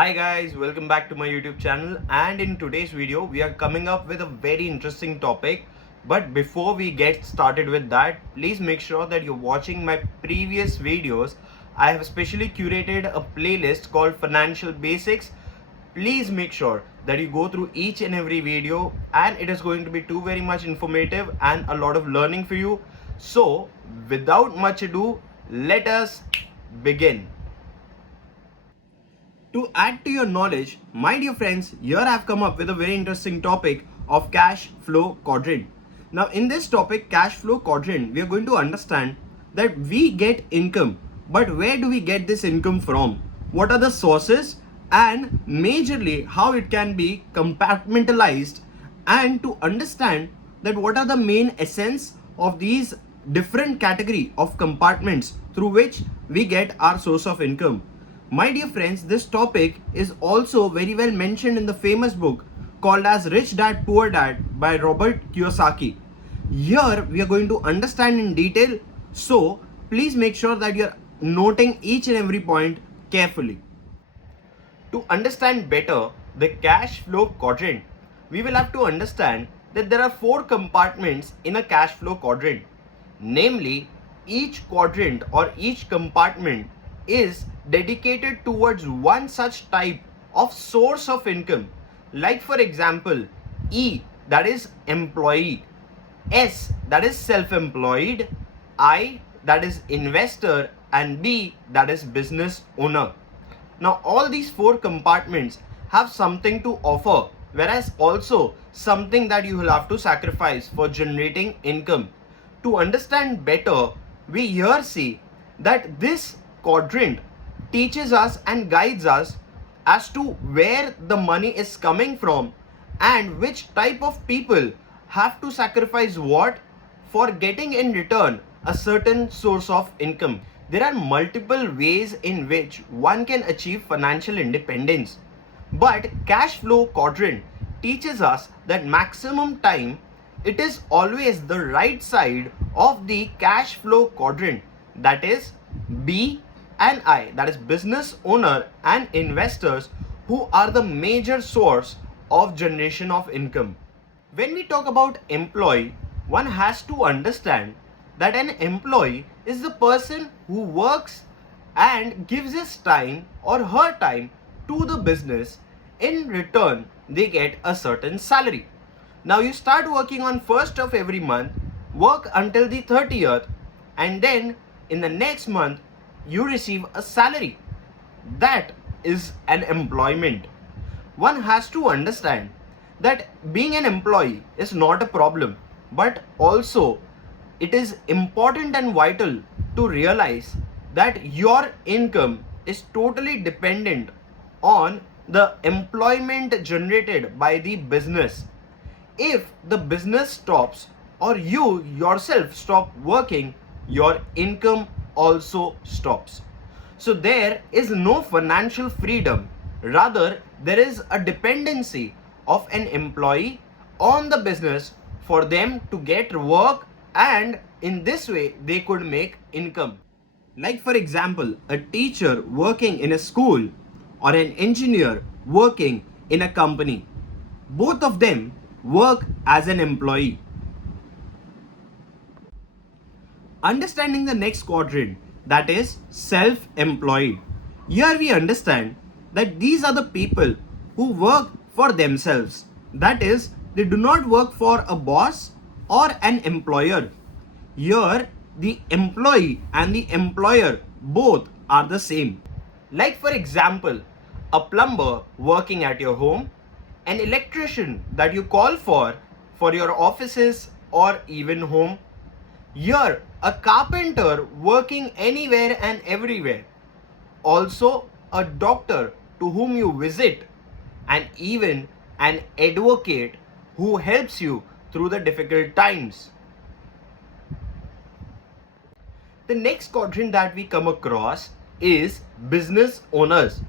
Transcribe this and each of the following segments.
Hi guys, welcome back to my YouTube channel, and in today's video we are coming up with a very interesting topic. But before we get started with that, please make sure that you're watching my previous videos. I have specially curated a playlist called Financial Basics. Please make sure that you go through each and every video, and it is going to be too very much informative and a lot of learning for you. So without much ado, let us begin. To add to your knowledge, my dear friends, here I have come up with a very interesting topic of cash flow quadrant. Now in this topic, cash flow quadrant, we are going to understand that we get income, but where do we get this income from? What are the sources, and majorly how it can be compartmentalized, and to understand that what are the main essence of these different category of compartments through which we get our source of income. My dear friends, this topic is also very well mentioned in the famous book called as Rich Dad Poor Dad by Robert Kiyosaki. Here we are going to understand in detail, so please make sure that you are noting each and every point carefully. To understand better the cash flow quadrant, we will have to understand that there are four compartments in a cash flow quadrant. Namely, each quadrant or each compartment is dedicated towards one such type of source of income. Like for example, E, that is employee, S, that is self-employed, I, that is investor, and B, that is business owner. Now all these four compartments have something to offer, whereas also something that you will have to sacrifice for generating income. To understand better, we here see that this quadrant teaches us and guides us as to where the money is coming from and which type of people have to sacrifice what for getting in return a certain source of income. There are multiple ways in which one can achieve financial independence, but cash flow quadrant teaches us that maximum time it is always the right side of the cash flow quadrant, that is B and I, that is business owner and investors, who are the major source of generation of income. When we talk about employee, one has to understand that an employee is the person who works and gives his time or her time to the business. In return, they get a certain salary. Now you start working on 1st of every month, work until the 30th, and then in the next month you receive a salary. That is an employment. One has to understand that being an employee is not a problem, but also it is important and vital to realize that your income is totally dependent on the employment generated by the business. If the business stops or you yourself stop working, your income also stops. So there is no financial freedom. Rather, there is a dependency of an employee on the business for them to get work, and in this way they could make income. Like for example, a teacher working in a school or an engineer working in a company. Both of them work as an employee. Understanding the next quadrant, that is self-employed. Here we understand that these are the people who work for themselves. That is, they do not work for a boss or an employer. Here, the employee and the employer both are the same. Like for example, a plumber working at your home, an electrician that you call for your offices or even home. Here, a carpenter working anywhere and everywhere. Also, a doctor to whom you visit, and even an advocate who helps you through the difficult times. The next quadrant that we come across is business owners.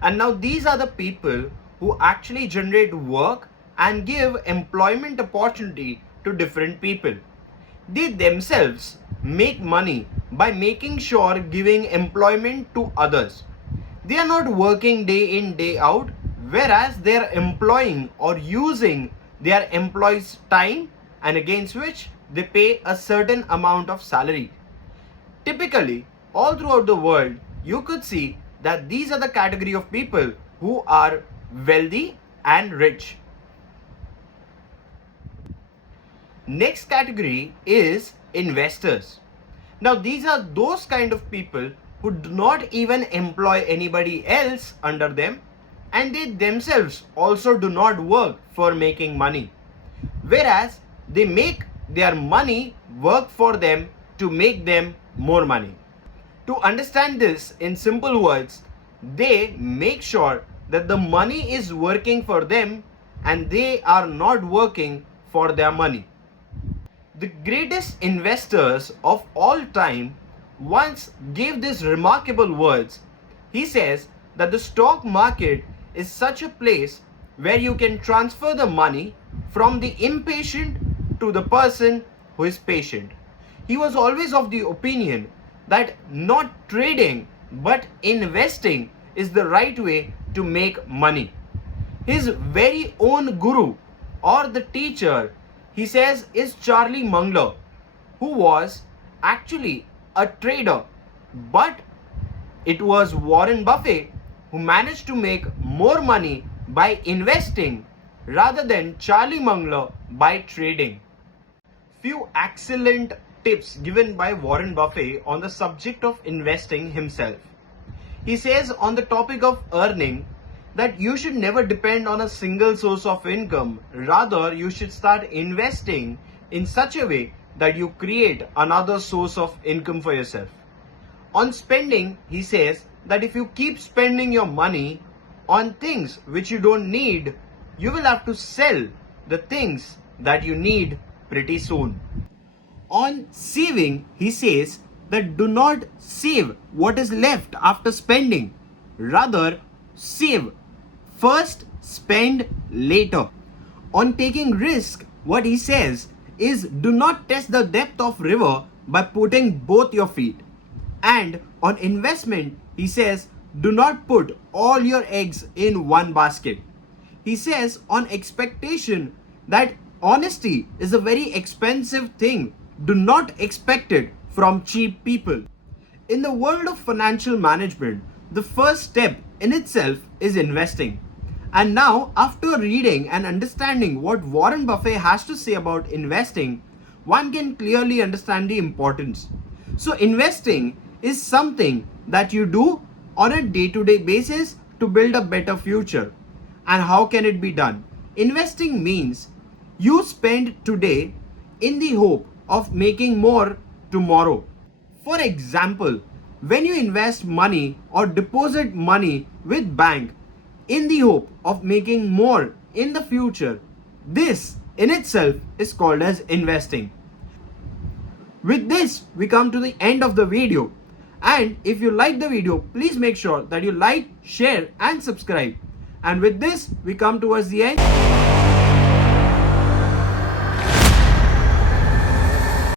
And now these are the people who actually generate work and give employment opportunity to different people. They themselves make money by making sure giving employment to others. They are not working day in, day out, whereas they are employing or using their employees' time, and against which they pay a certain amount of salary. Typically, all throughout the world, you could see that these are the category of people who are wealthy and rich. Next category is investors. Now, these are those kind of people who do not even employ anybody else under them, and they themselves also do not work for making money, whereas they make their money work for them to make them more money. To understand this in simple words, they make sure that the money is working for them and they are not working for their money. The greatest investors of all time once gave these remarkable words. He says that the stock market is such a place where you can transfer the money from the impatient to the person who is patient. He was always of the opinion that not trading but investing is the right way to make money. His very own guru or the teacher, he says, is Charlie Munger, who was actually a trader, but it was Warren Buffett who managed to make more money by investing rather than Charlie Munger by trading. Few excellent tips given by Warren Buffett on the subject of investing himself. He says on the topic of earning that you should never depend on a single source of income. Rather, you should start investing in such a way that you create another source of income for yourself. On spending, he says that if you keep spending your money on things which you don't need, you will have to sell the things that you need pretty soon. On saving, he says that do not save what is left after spending. Rather, save first, spend later. On taking risk, what he says is do not test the depth of river by putting both your feet. And on investment, he says do not put all your eggs in one basket. He says on expectation that honesty is a very expensive thing. Do not expect it from cheap people. In the world of financial management, the first step in itself is investing. And now, after reading and understanding what Warren Buffett has to say about investing, one can clearly understand the importance. So, investing is something that you do on a day-to-day basis to build a better future. And how can it be done? Investing means you spend today in the hope of making more tomorrow. For example, when you invest money or deposit money with bank in the hope of making more in the future, this in itself is called as investing. With this, we come to the end of the video. And if you like the video, please make sure that you like, share and subscribe. And with this, we come towards the end.